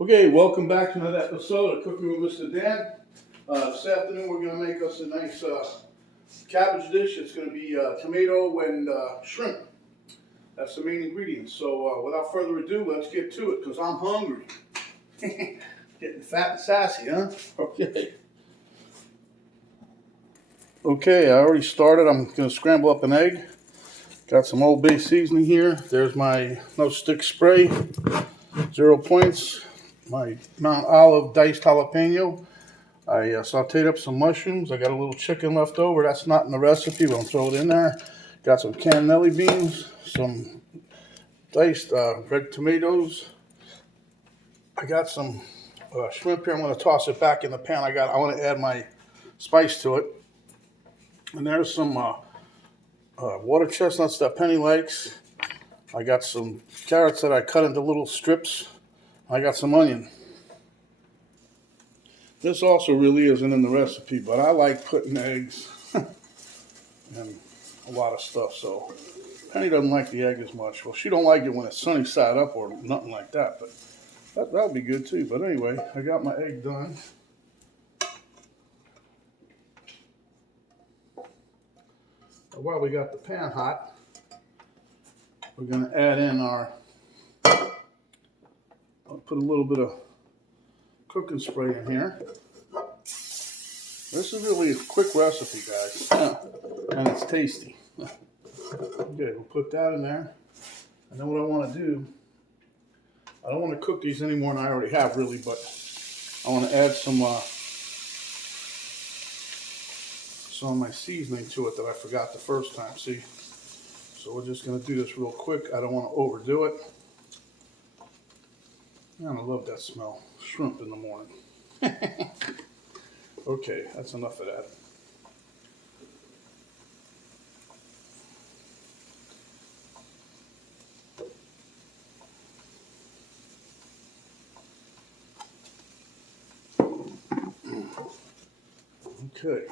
Okay, welcome back to another episode of Cooking with Mr. Dan. This afternoon we're going to make us a nice cabbage dish. It's going to be tomato and shrimp. That's the main ingredients. So without further ado, let's get to it because I'm hungry. Getting fat and sassy, huh? Okay. Okay, I already started. I'm going to scramble up an egg. Got some Old Bay seasoning here. There's my no stick spray. 0 points. My Mount Olive diced jalapeno. I sauteed up some mushrooms. I got a little chicken left over. That's not in the recipe, but I'll throw it in there. Got some cannellini beans, some diced red tomatoes. I got some shrimp here. I'm going to toss it back in the pan. I want to add my spice to it. And there's some water chestnuts that Penny likes. I got some carrots that I cut into little strips. I got some onion. This also really isn't in the recipe, but I like putting eggs and a lot of stuff. So Penny doesn't like the egg as much. Well, she don't like it when it's sunny side up or nothing like that, but that'll be good too. But anyway, I got my egg done. While we got the pan hot, we're going to add in I'll put a little bit of cooking spray in here. This is really a quick recipe, guys, and it's tasty. Okay, we'll put that in there. And then what I want to do, I don't want to cook these anymore than I already have, really, but I want to add some of my seasoning to it that I forgot the first time, see? So we're just going to do this real quick. I don't want to overdo it. Man, I love that smell. Shrimp in the morning. Okay, that's enough of that. Okay.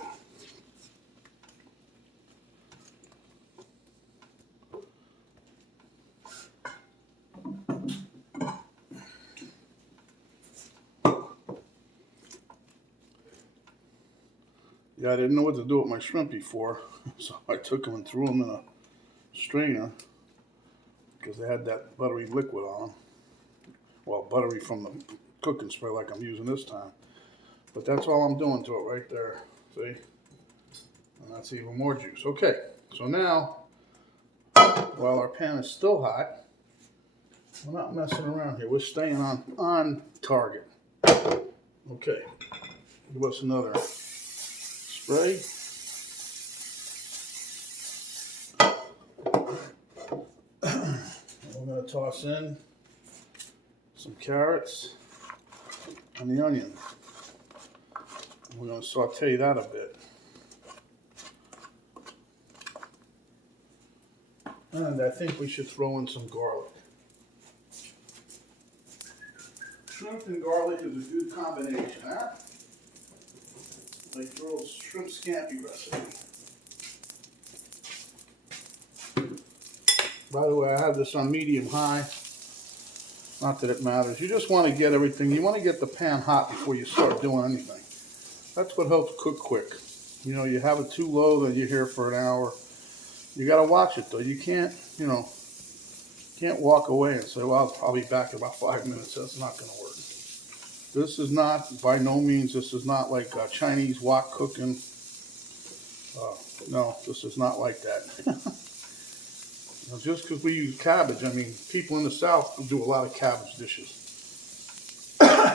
Yeah, I didn't know what to do with my shrimp before, so I took them and threw them in a strainer because they had that buttery liquid on them. Well, buttery from the cooking spray like I'm using this time. But that's all I'm doing to it right there, see? And that's even more juice. Okay, so now, while our pan is still hot, we're not messing around here. We're staying on target. Okay, give us another spray. We're going to toss in some carrots and the onion. We're going to saute that a bit. And I think we should throw in some garlic. Shrimp and garlic is a good combination, huh? Like girl's shrimp scampi recipe. By the way, I have this on medium high. Not that it matters. You just want to get everything. You want to get the pan hot before you start doing anything. That's what helps cook quick. You know, you have it too low, then you're here for an hour. You got to watch it though. You can't, can't walk away and say, well, I'll be back in about 5 minutes. That's not going to work. This is not, by no means, this is not like Chinese wok cooking. No, this is not like that. Just because we use cabbage, I mean, people in the South do a lot of cabbage dishes.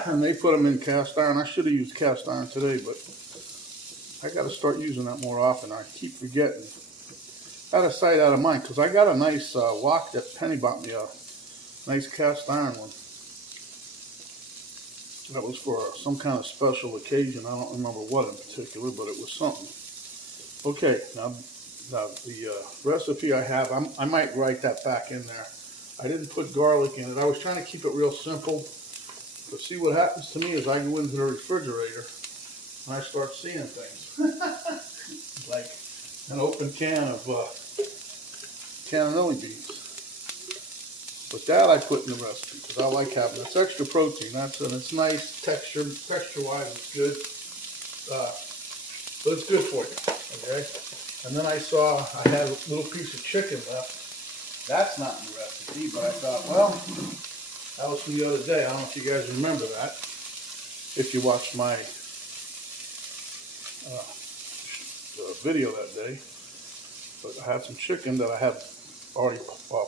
And they put them in cast iron. I should have used cast iron today, but I got to start using that more often. I keep forgetting. Out of sight, out of mind, because I got a nice wok that Penny bought me, a nice cast iron one. That was for some kind of special occasion. I don't remember what in particular, but it was something. Okay, now the recipe I have, I might write that back in there. I didn't put garlic in it. I was trying to keep it real simple. But see, what happens to me is I go into the refrigerator and I start seeing things. Like an open can of cannellini beans. But that I put in the recipe because I like having it's extra protein. And it's nice texture-wise, it's good. But it's good for you, okay? And then I saw I had a little piece of chicken left. That's not in the recipe, but I thought, well, that was from the other day. I don't know if you guys remember that. If you watched my video that day. But I had some chicken that I had already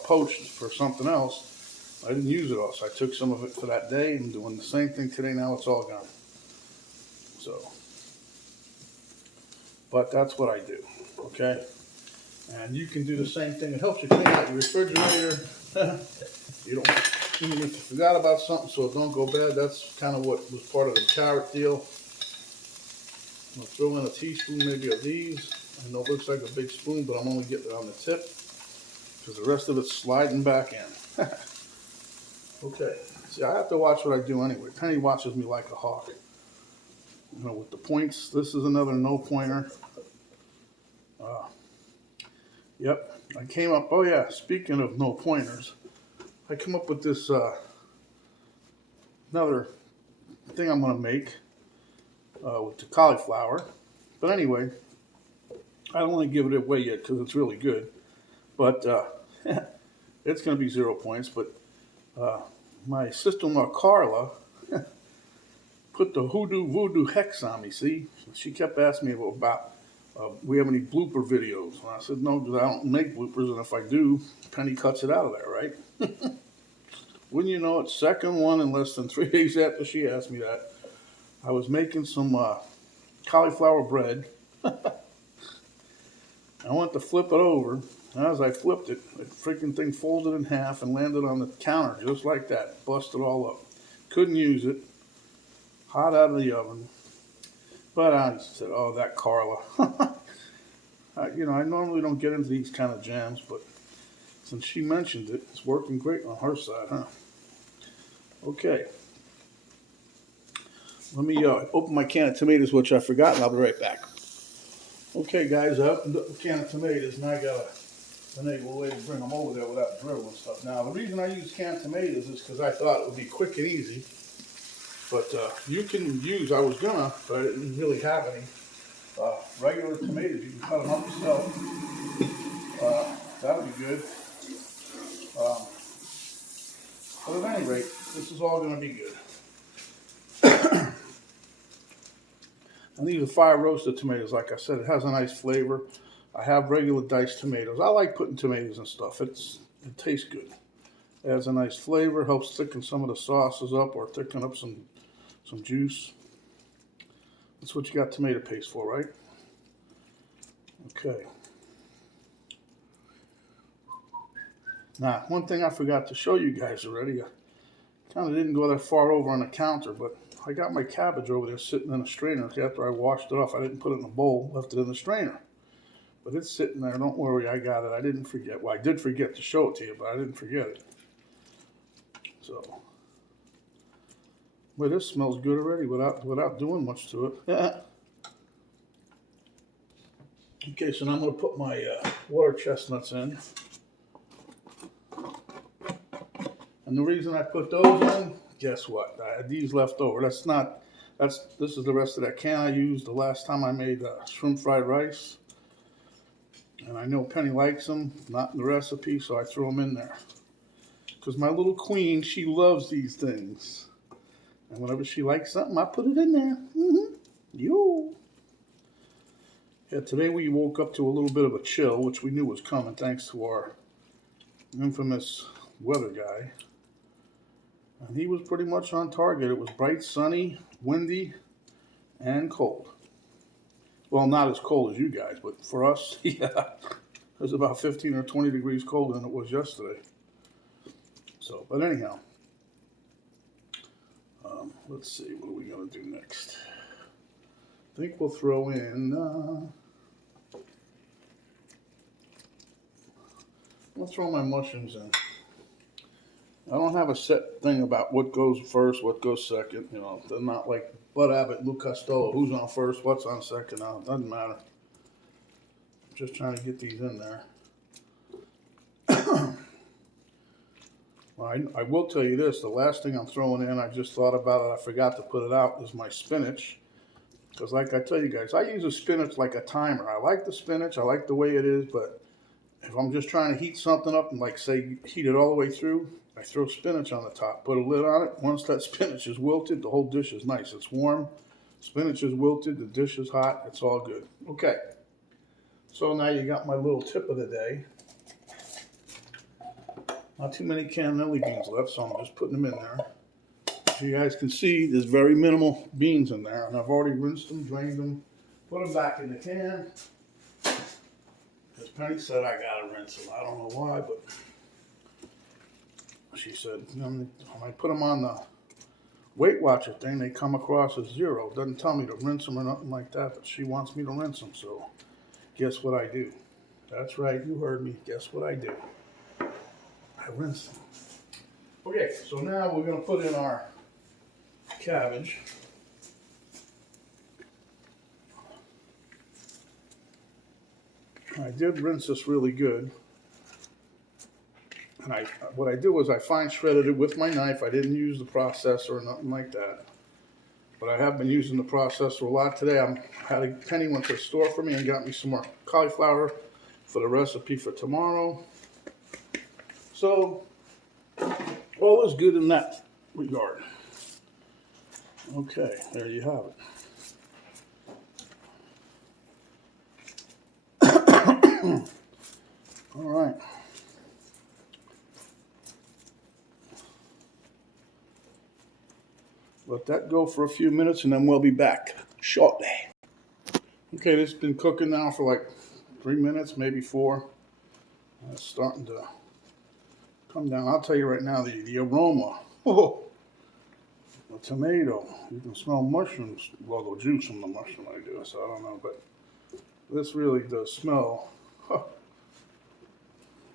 poached for something else. I didn't use it all, so I took some of it for that day and doing the same thing today. Now it's all gone. So, but that's what I do, okay? And you can do the same thing. It helps you clean out your refrigerator. You don't, even if you forgot about something, so it don't go bad. That's kind of what was part of the carrot deal. I'm gonna throw in a teaspoon maybe of these. I know it looks like a big spoon, but I'm only getting it on the tip because the rest of it's sliding back in. Okay, see, I have to watch what I do anyway. Penny watches me like a hawk. You know, with the points, this is another no pointer. Yep, I came up, oh yeah, speaking of no pointers, I come up with this another thing I'm going to make with the cauliflower. But anyway, I don't want to give it away yet because it's really good. But it's going to be 0 points. But my sister-in-law, Carla, put the hoodoo voodoo hex on me, see? She kept asking me about we have any blooper videos. And I said, no, because I don't make bloopers. And if I do, Penny cuts it out of there, right? Wouldn't you know it, second one in less than 3 days after she asked me that, I was making some cauliflower bread. I went to flip it over, and as I flipped it, the freaking thing folded in half and landed on the counter just like that. Busted all up. Couldn't use it. Hot out of the oven. But I said, oh, that Carla. You know, I normally don't get into these kind of jams, but since she mentioned it, it's working great on her side, huh? Okay. Let me open my can of tomatoes, which I forgot, and I'll be right back. Okay, guys, I opened up the can of tomatoes, and I got an able way to bring them over there without drill and stuff. Now, the reason I use canned tomatoes is because I thought it would be quick and easy. But you can use, I was gonna, but I didn't really have any regular tomatoes. You can cut them up yourself. That'll be good. But at any rate, this is all gonna be good. And these are fire roasted tomatoes. Like I said, it has a nice flavor. I have regular diced tomatoes. I like putting tomatoes and stuff. It tastes good. It has a nice flavor. Helps thicken some of the sauces up or thicken up some juice. That's what you got tomato paste for, right? Okay. Now, one thing I forgot to show you guys already. I kind of didn't go that far over on the counter, but I got my cabbage over there sitting in a strainer. After I washed it off, I didn't put it in a bowl, left it in the strainer. But it's sitting there. Don't worry, I got it. I didn't forget. Well, I did forget to show it to you, but I didn't forget it. So, well, this smells good already without doing much to it. Okay, so now I'm going to put my water chestnuts in. And the reason I put those in, guess what? I had these left over. This is the rest of that can I used the last time I made shrimp fried rice. And I know Penny likes them, not in the recipe, so I threw them in there. Because my little queen, she loves these things. And whenever she likes something, I put it in there. Yo. Yeah, today we woke up to a little bit of a chill, which we knew was coming thanks to our infamous weather guy. And he was pretty much on target. It was bright, sunny, windy, and cold. Well, not as cold as you guys, but for us, yeah, it was about 15 or 20 degrees colder than it was yesterday. So, but anyhow, let's see, what are we going to do next? I think we'll throw in, I'll throw my mushrooms in. I don't have a set thing about what goes first, what goes second. You know, they're not like Bud Abbott and Lou Costello. Who's on first, what's on second? No, it doesn't matter. I'm just trying to get these in there. I will tell you this, the last thing I'm throwing in, I just thought about it, I forgot to put it out, is my spinach. Because like I tell you guys, I use the spinach like a timer. I like the spinach, I like the way it is, but if I'm just trying to heat something up and like say heat it all the way through, I throw spinach on the top, put a lid on it. Once that spinach is wilted, the whole dish is nice. It's warm, spinach is wilted, the dish is hot, it's all good. Okay, so now you got my little tip of the day. Not too many cannellini beans left, so I'm just putting them in there. As you guys can see, there's very minimal beans in there, and I've already rinsed them, drained them, put them back in the can. As Penny said, I gotta rinse them. I don't know why, but she said, you know, when I put them on the Weight Watcher thing, they come across as 0. It doesn't tell me to rinse them or nothing like that, but she wants me to rinse them, so guess what I do? That's right, you heard me. Guess what I do? I rinse them. Okay, so now we're gonna put in our cabbage. I did rinse this really good. And what I do is I fine shredded it with my knife. I didn't use the processor or nothing like that. But I have been using the processor a lot today. Penny went to the store for me and got me some more cauliflower for the recipe for tomorrow. So, all is good in that regard. Okay, there you have it. All right. Let that go for a few minutes and then we'll be back shortly. Okay, this has been cooking now for like 3 minutes, maybe 4. It's starting to come down. I'll tell you right now, the aroma. Oh, the tomato. You can smell mushrooms. Well, the juice from the mushroom I do, so I don't know. But this really does smell. Huh.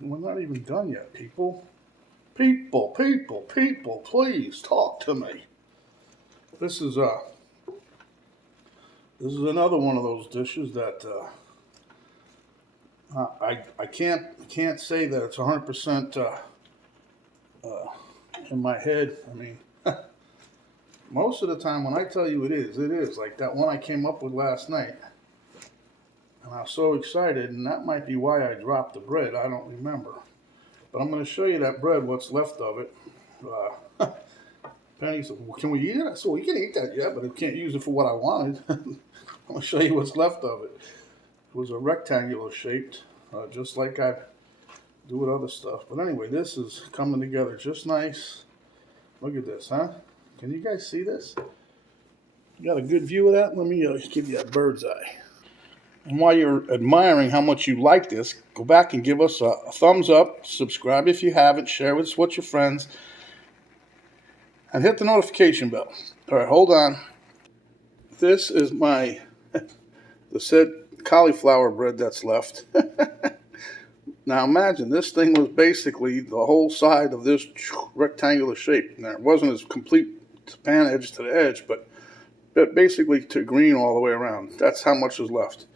We're not even done yet, people. People, please talk to me. This is another one of those dishes that I can't say that it's 100% in my head. I mean, most of the time when I tell you it is. Like that one I came up with last night, and I was so excited, and that might be why I dropped the bread. I don't remember, but I'm going to show you that bread, what's left of it. Penny said, well, can we eat it? I said, well, you can eat that, yeah, but I can't use it for what I wanted. I'm going to show you what's left of it. It was a rectangular shaped, just like I do with other stuff. But anyway, this is coming together just nice. Look at this, huh? Can you guys see this? You got a good view of that? Let me give you a bird's eye. And while you're admiring how much you like this, go back and give us a thumbs up, subscribe if you haven't, share this with your friends, and hit the notification bell. All right, hold on. This is the said cauliflower bread that's left. Now imagine, this thing was basically the whole side of this rectangular shape. Now it wasn't as complete pan edge to the edge, but basically to green all the way around. That's how much is left.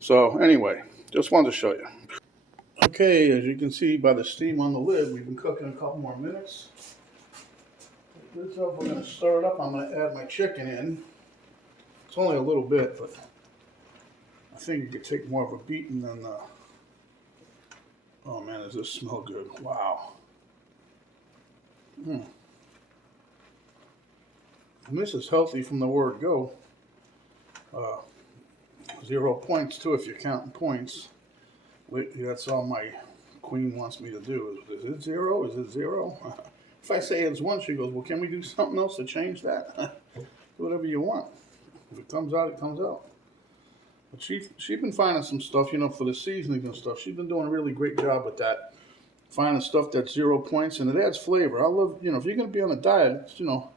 So anyway, just wanted to show you. Okay, as you can see by the steam on the lid, we've been cooking a couple more minutes. This up, we're going to stir it up. I'm going to add my chicken in. It's only a little bit, but I think it could take more of a beating than oh man, does this smell good. Wow. And this is healthy from the word go. 0 points too if you're counting points. That's all my queen wants me to do. Is it 0? Is it 0? If I say it's 1, she goes, well, can we do something else to change that? Do whatever you want. If it comes out, it comes out. But she's been finding some stuff, you know, for the seasonings and stuff. She's been doing a really great job with that. Finding stuff that's 0 points, and it adds flavor. I love, you know, if you're going to be on a diet, it's, you know,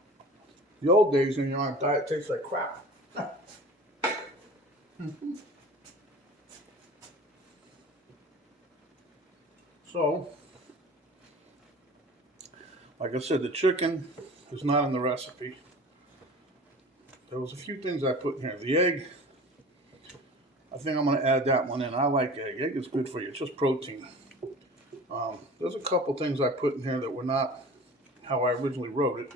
the old days when you're on a diet, it tastes like crap. So, like I said, the chicken is not in the recipe. There was a few things I put in here. The egg, I think I'm going to add that one in. I like egg. Egg is good for you. It's just protein. There's a couple things I put in here that were not how I originally wrote it.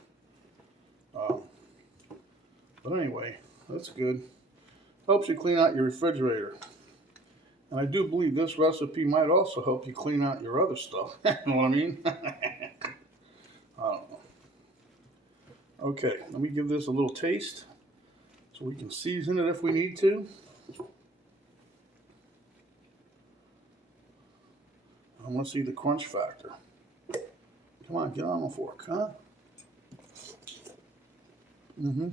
But anyway, that's good. Helps you clean out your refrigerator. And I do believe this recipe might also help you clean out your other stuff. You know what I mean? I don't know. Okay, let me give this a little taste so we can season it if we need to. I want to see the crunch factor. Come on, get on the fork, huh? Mm-hmm.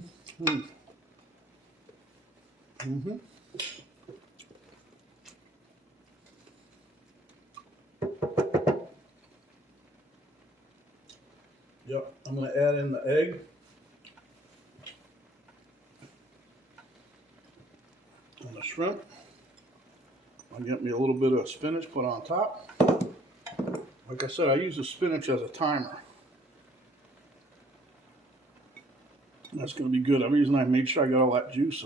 Mm-hmm. Yep, I'm going to add in the egg. And the shrimp. I'll get me a little bit of spinach put on top. Like I said, I use the spinach as a timer. That's going to be good. The reason I made sure I got all that juice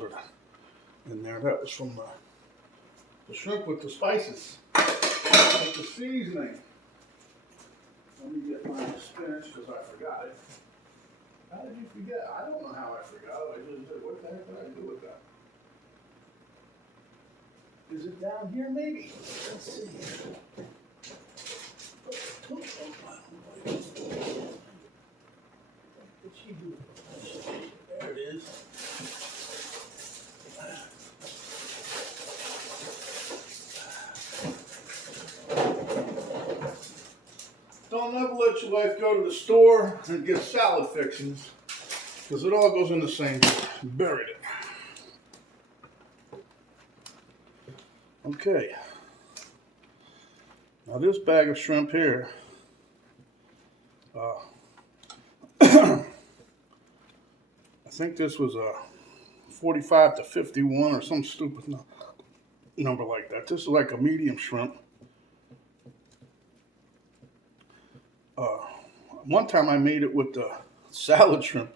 in there, that was from the shrimp with the spices, with the seasoning. Let me get my spinach because I forgot it. How did you forget? I don't know how I forgot it. I just did. What the heck did I do with that? Is it down here maybe? Let's see. There it is. Don't ever let your wife go to the store and get salad fixings, because it all goes in the same. Buried it. Okay. Now this bag of shrimp here, I think this was a 45 to 51 or some stupid number like that. This is like a medium shrimp. One time I made it with the salad shrimp,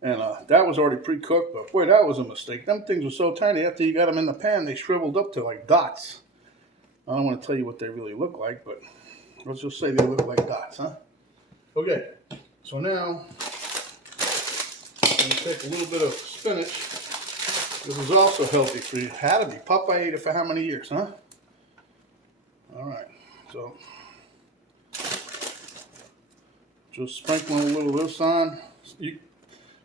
and that was already pre-cooked, but boy, that was a mistake. Them things were so tiny, after you got them in the pan, they shriveled up to like dots. I don't want to tell you what they really look like, but let's just say they look like dots, huh? Okay, so now I'm going to take a little bit of spinach. This is also healthy for you. Had to be. Popeye ate it for how many years, huh? All right, so just sprinkling a little of this on. You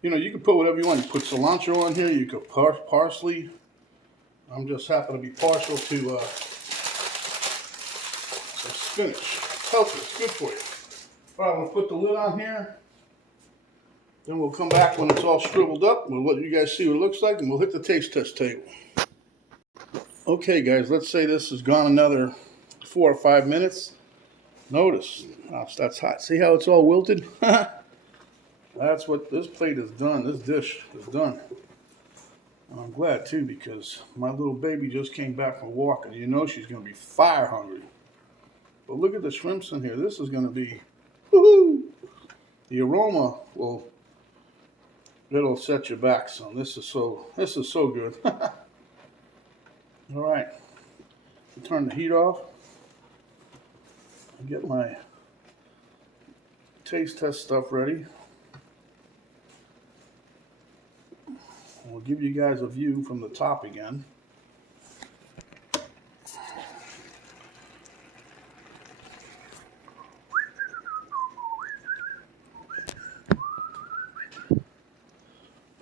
know, you can put whatever you want. You put cilantro on here. You could parsley. I'm just happen to be partial to some spinach. It's healthy. It's good for you. All right, I'm going to put the lid on here. Then we'll come back when it's all shriveled up. We'll let you guys see what it looks like, and we'll hit the taste test table. Okay, guys, let's say this has gone another 4 or 5 minutes. Notice, that's hot. See how it's all wilted? That's what this plate is done. This dish is done. And I'm glad, too, because my little baby just came back from walking. You know she's going to be fire hungry. But look at the shrimps in here. This is going to be, woohoo! The aroma it'll set you back some. This is so good. All right. Turn the heat off. Get my taste test stuff ready. We'll give you guys a view from the top again.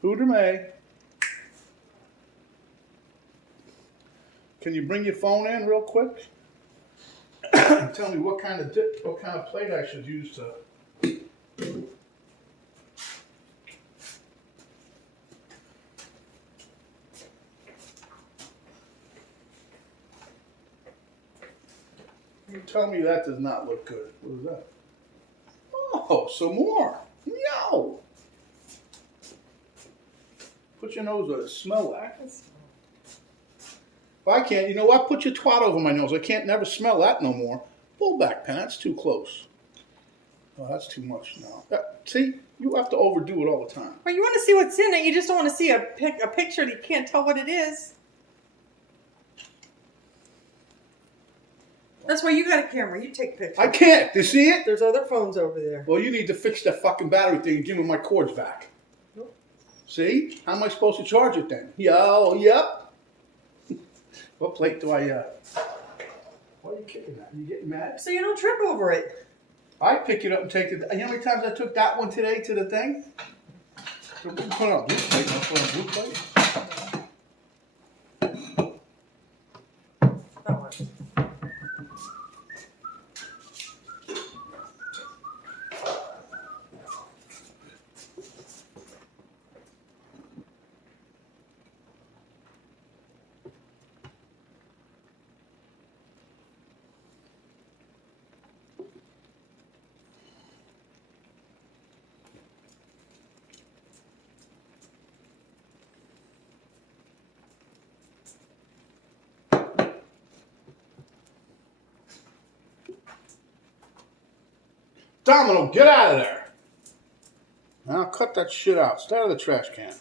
Pooter May. Can you bring your phone in real quick? Tell me what kind of plate I should use to. You tell me that does not look good. What is that? Oh, some more. No. Put your nose on it. Smell that. If I can't, you know what? Put your twat over my nose. I can't never smell that no more. Pull back, Pen. That's too close. Oh, that's too much now. See, you have to overdo it all the time. Well, you want to see what's in it. You just don't want to see a picture and you can't tell what it is. That's why you got a camera. You take pictures. I can't. Do you see it? There's other phones over there. Well, you need to fix that fucking battery thing and give me my cords back. Nope. See? How am I supposed to charge it then? Yo, yep. What plate do I, Why are you kicking that? Are you getting mad? So you don't trip over it. I pick it up and take it. You know how many times I took that one today to the thing? So we put on a blue plate. I'll put on a blue plate. That one. Domino, get out of there. Now cut that shit out. Stay out of the trash can.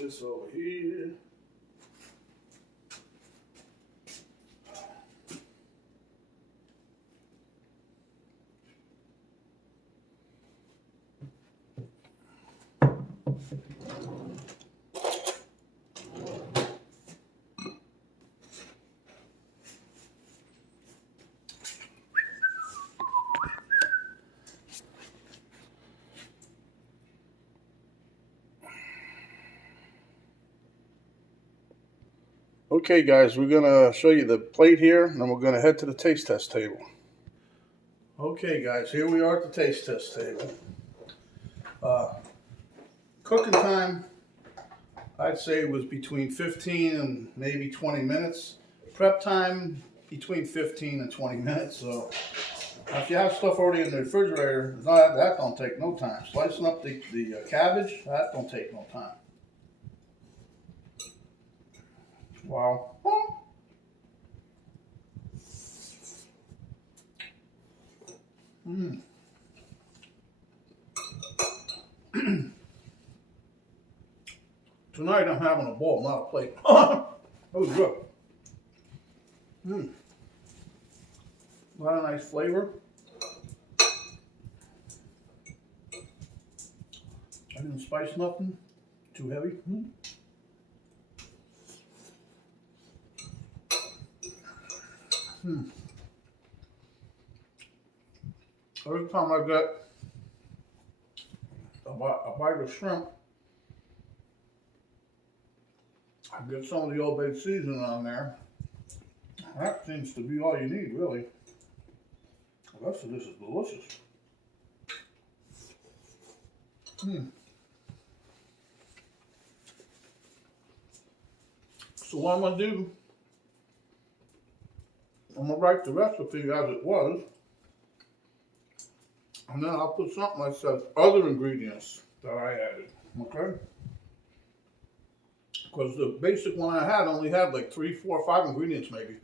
This over here. Okay guys, we're gonna show you the plate here and then we're gonna head to the taste test table. Okay guys, here we are at the taste test table. Cooking time, I'd say was between 15 and maybe 20 minutes. Prep time, between 15 and 20 minutes. So if you have stuff already in the refrigerator, that don't take no time. Slicing up the cabbage, that don't take no time. Wow. Mm. Tonight I'm having a bowl, not a plate. That was good. Mm. A lot of nice flavor. I didn't spice nothing. Too heavy. Mm. Hmm. Every time I get a bite of shrimp, I get some of the Old Bay seasoning on there. That seems to be all you need, really. The rest of this is delicious. So what I'm going to do, I'm going to write the recipe as it was, and then I'll put something that says other ingredients that I added, okay? Because the basic one I had only had like 3, 4, 5 ingredients maybe.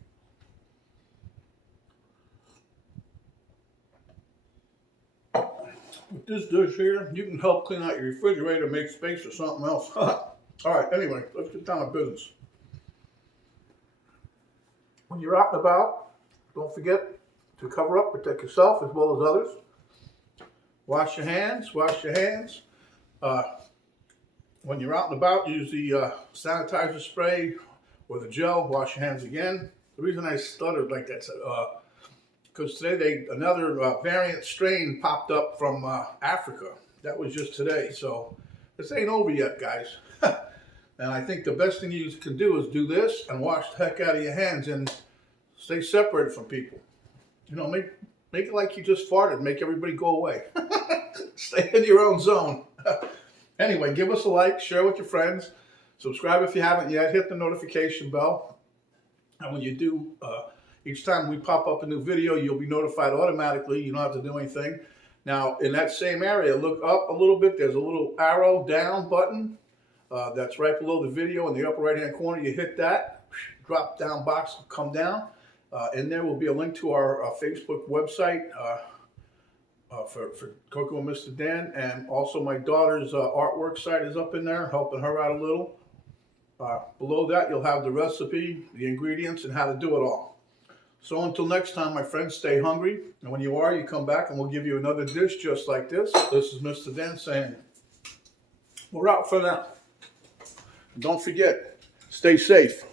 With this dish here, you can help clean out your refrigerator, make space for something else. Alright, anyway, let's get down to business. When you're out and about, don't forget to cover up, protect yourself as well as others. Wash your hands, wash your hands. When you're out and about, use the sanitizer spray or the gel, wash your hands again. The reason I stuttered like that, because today another variant strain popped up from Africa. That was just today, so this ain't over yet, guys. And I think the best thing you can do is do this and wash the heck out of your hands and stay separated from people. You know, make it like you just farted, make everybody go away. Stay in your own zone. Anyway, give us a like, share with your friends, subscribe if you haven't yet, hit the notification bell. And when you do, Each time we pop up a new video, you'll be notified automatically. You don't have to do anything. Now, in that same area, look up a little bit. There's a little arrow down button that's right below the video in the upper right-hand corner. You hit that, drop down box will come down. And there will be a link to our Facebook website for Coco and Mr. Dan. And also my daughter's artwork site is up in there, helping her out a little. Below that, you'll have the recipe, the ingredients, and how to do it all. So until next time, my friends, stay hungry. And when you are, you come back and we'll give you another dish just like this. This is Mr. Dan saying, we're out for now. And don't forget, stay safe.